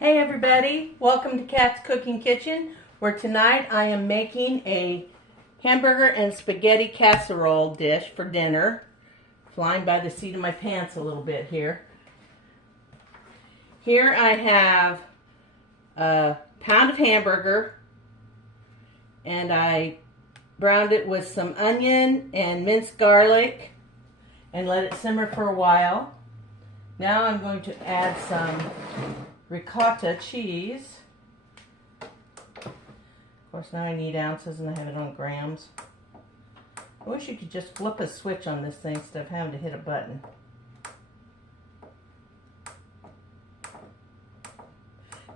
Hey everybody, welcome to Kat's Cooking Kitchen, where tonight I am making a hamburger and spaghetti casserole dish for dinner. Flying by the seat of my pants a little bit here. Here I have a pound of hamburger, and I browned it with some onion and minced garlic and let it simmer for a while. Now I'm going to add some ricotta cheese. Of course, now I need ounces and I have it on grams. I wish you could just flip a switch on this thing instead of having to hit a button.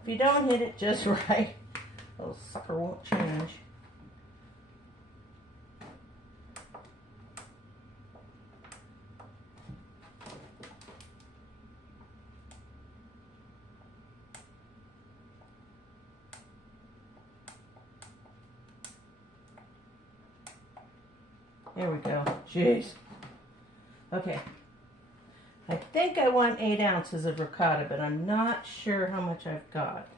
If you don't hit it just right, the little sucker won't change. There we go. Jeez. Okay. I think I want 8 ounces of ricotta, but I'm not sure how much I've got.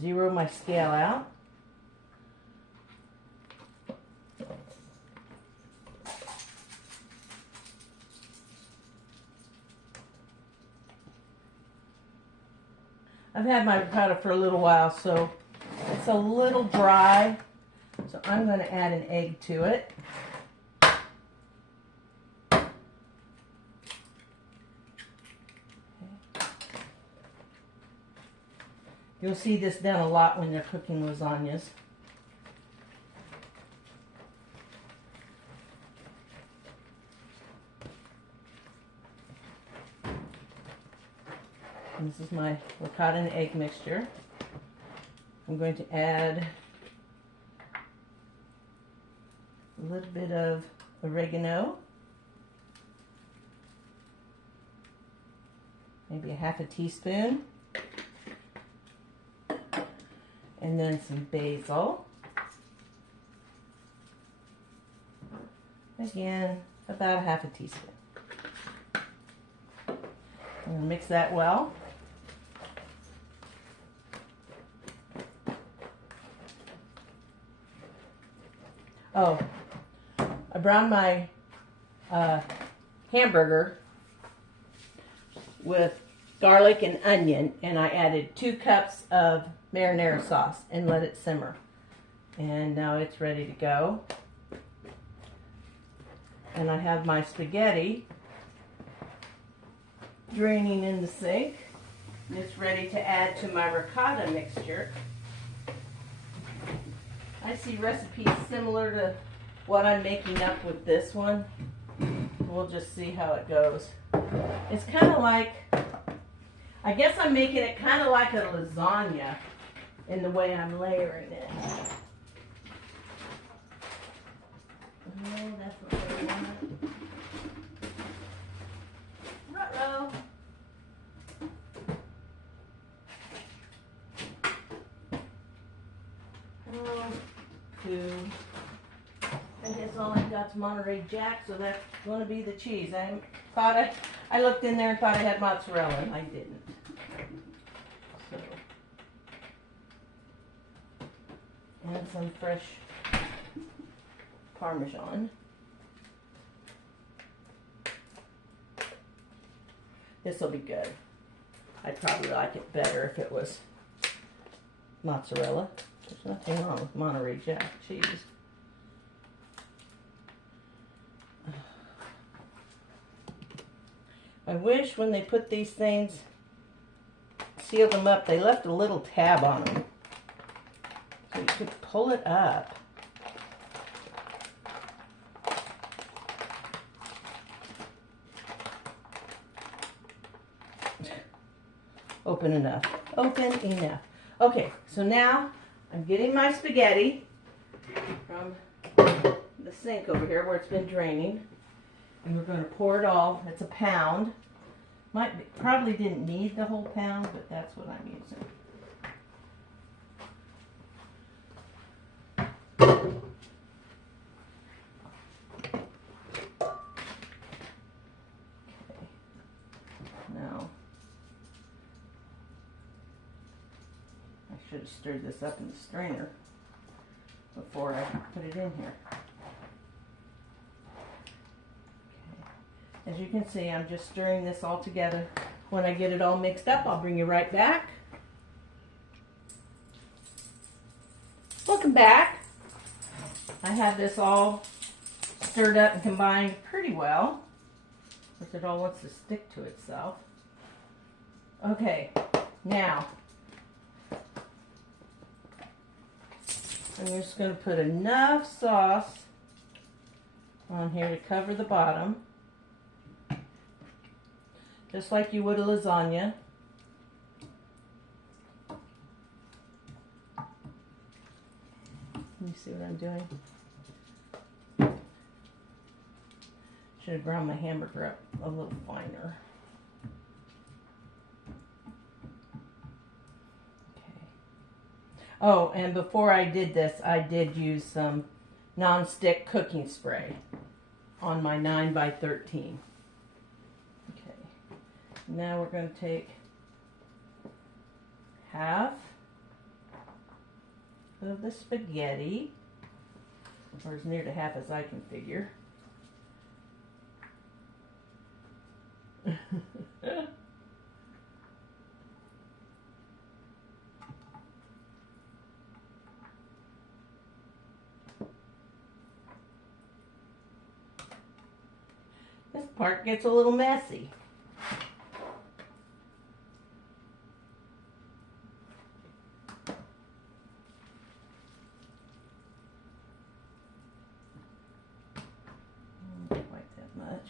Zero my scale out. I've had my ricotta for a little while, so it's a little dry. So I'm going to add an egg to it. You'll see this done a lot when they're cooking lasagnas. And this is my ricotta and egg mixture. I'm going to add a little bit of oregano, maybe a half a teaspoon, and then some basil. Again, about a half a teaspoon. I'm going to mix that well. Oh, I browned my hamburger with garlic and onion, and I added 2 cups of marinara sauce and let it simmer. And now it's ready to go. And I have my spaghetti draining in the sink. And it's ready to add to my ricotta mixture. I see recipes similar to what I'm making up with this one. We'll just see how it goes. It's kind of like, I guess I'm making it kind of like a lasagna in the way I'm layering it. Oh, that's what I want. Uh-oh. Oh, poo. I guess all I've got is Monterey Jack, so that's going to be the cheese. I looked in there and thought I had mozzarella, and I didn't. So, and some fresh Parmesan. This will be good. I'd probably like it better if it was mozzarella. There's nothing wrong with Monterey Jack cheese. I wish when they put these things, sealed them up, they left a little tab on them. So you could pull it up. Open enough. Open enough. Okay, so now I'm getting my spaghetti from the sink over here where it's been draining. And we're going to pour it all. It's a pound. Probably didn't need the whole pound, but that's what I'm using. Okay. Now Should have stirred this up in the strainer before I put it in here. Okay. As you can see, I'm just stirring this all together. When I get it all mixed up, I'll bring you right back. Welcome back. I have this all stirred up and combined pretty well. Of course, it all wants to stick to itself. Okay, now I'm just going to put enough sauce on here to cover the bottom, just like you would a lasagna. Let me see what I'm doing. Should have ground my hamburger up a little finer. Okay. Oh, and before I did this, I did use some non-stick cooking spray on my 9x13. Okay. Now we're going to take half of the spaghetti, or as near to half as I can figure. This part gets a little messy. Not quite that much.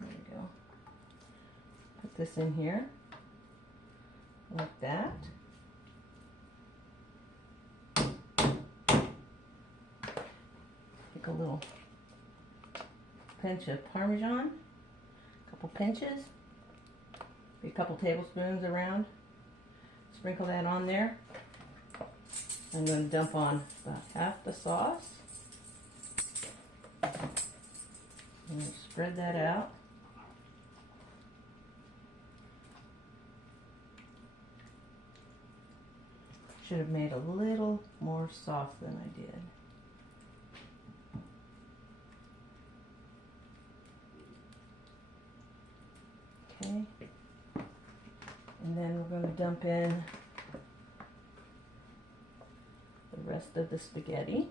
There we go. Put this in here. Like that. Take a little pinch of Parmesan, a couple pinches, a couple tablespoons around. Sprinkle that on there. I'm going to dump on about half the sauce. And spread that out. Should have made a little more sauce than I did. Okay. And then we're going to dump in the rest of the spaghetti.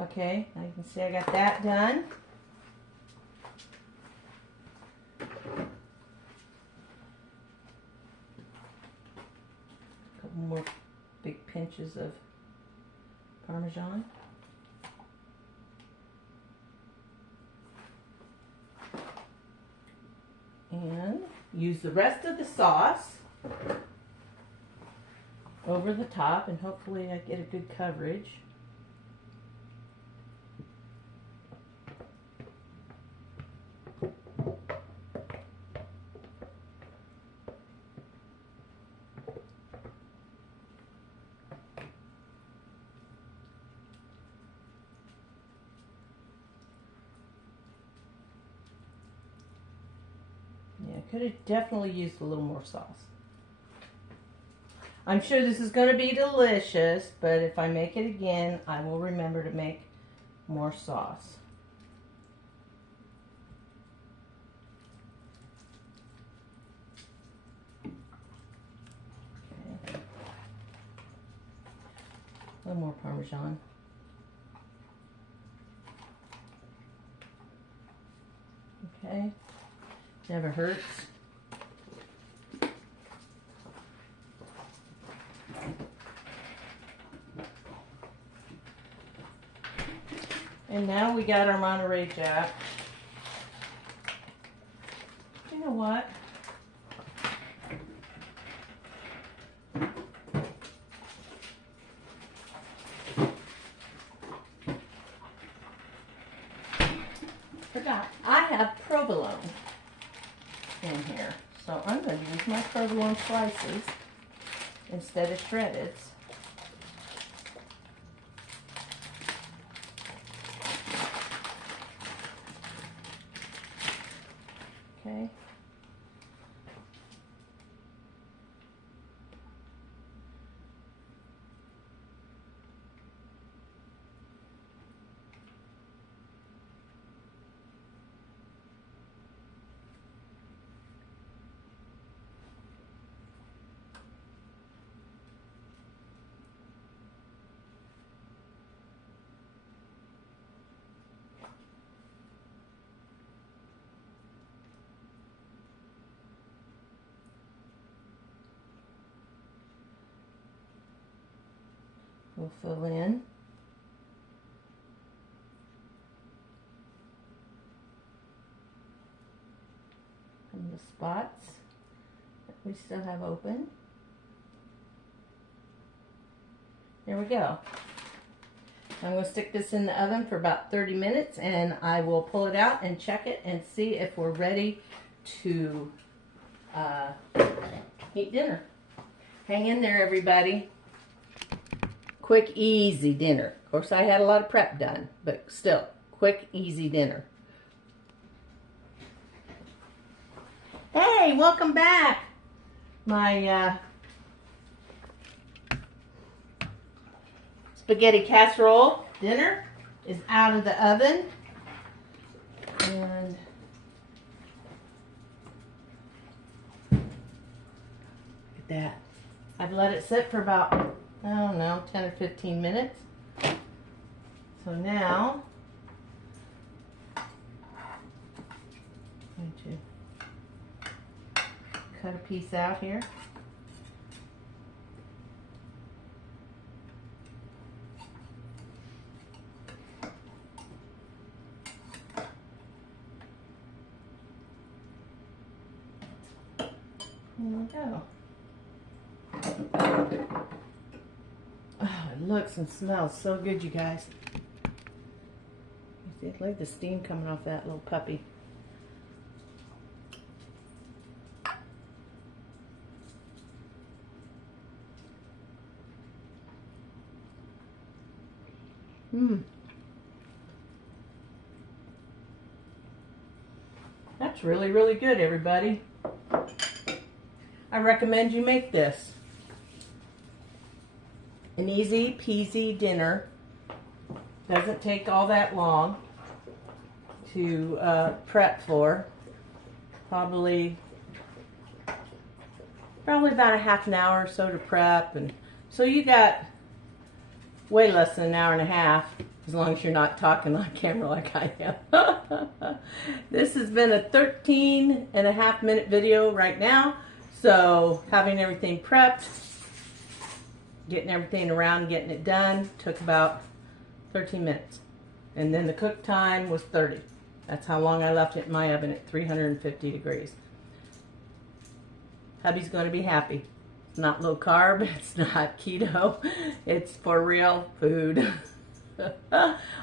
Okay, now you can see I got that done. A couple more big pinches of Parmesan. And use the rest of the sauce over the top, and hopefully I get a good coverage. Could have definitely used a little more sauce. I'm sure this is going to be delicious, but if I make it again, I will remember to make more sauce. Okay. A little more Parmesan. Okay. Never hurts. And now we got our Monterey Jack. You know what? So I'm going to use my provolone slices instead of shredded. Okay. We'll fill in from the spots that we still have open. There we go. I'm going to stick this in the oven for about 30 minutes and I will pull it out and check it and see if we're ready to eat dinner. Hang in there, everybody. Quick, easy dinner. Of course, I had a lot of prep done, but still, quick, easy dinner. Hey, welcome back. My spaghetti casserole dinner is out of the oven. And look at that. I've let it sit for about, I don't know, 10 or 15 minutes. So now, I'm going to cut a piece out here. There we go. Oh, it looks and smells so good, you guys. You see, look at the steam coming off that little puppy. That's really, really good, everybody. I recommend you make this. An easy peasy dinner. Doesn't take all that long to prep for. Probably about a half an hour or so to prep, and so you got way less than an hour and a half, as long as you're not talking on camera like I am. This has been a 13.5-minute video right now. So having everything prepped, getting everything around, getting it done, took about 13 minutes. And then the cook time was 30. That's how long I left it in my oven at 350 degrees. Hubby's going to be happy. It's not low carb, it's not keto, it's for real food.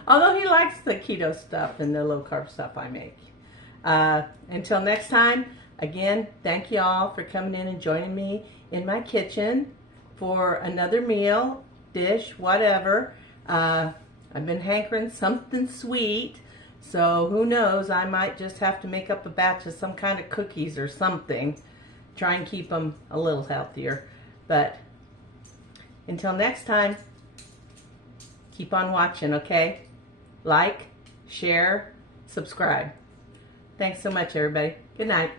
Although he likes the keto stuff and the low carb stuff I make. Until next time, again, thank you all for coming in and joining me in my kitchen for another meal, dish, whatever. I've been hankering something sweet, so who knows, I might just have to make up a batch of some kind of cookies or something. Try and keep them a little healthier. But until next time, keep on watching, okay? Like, share, subscribe. Thanks so much, everybody. Good night.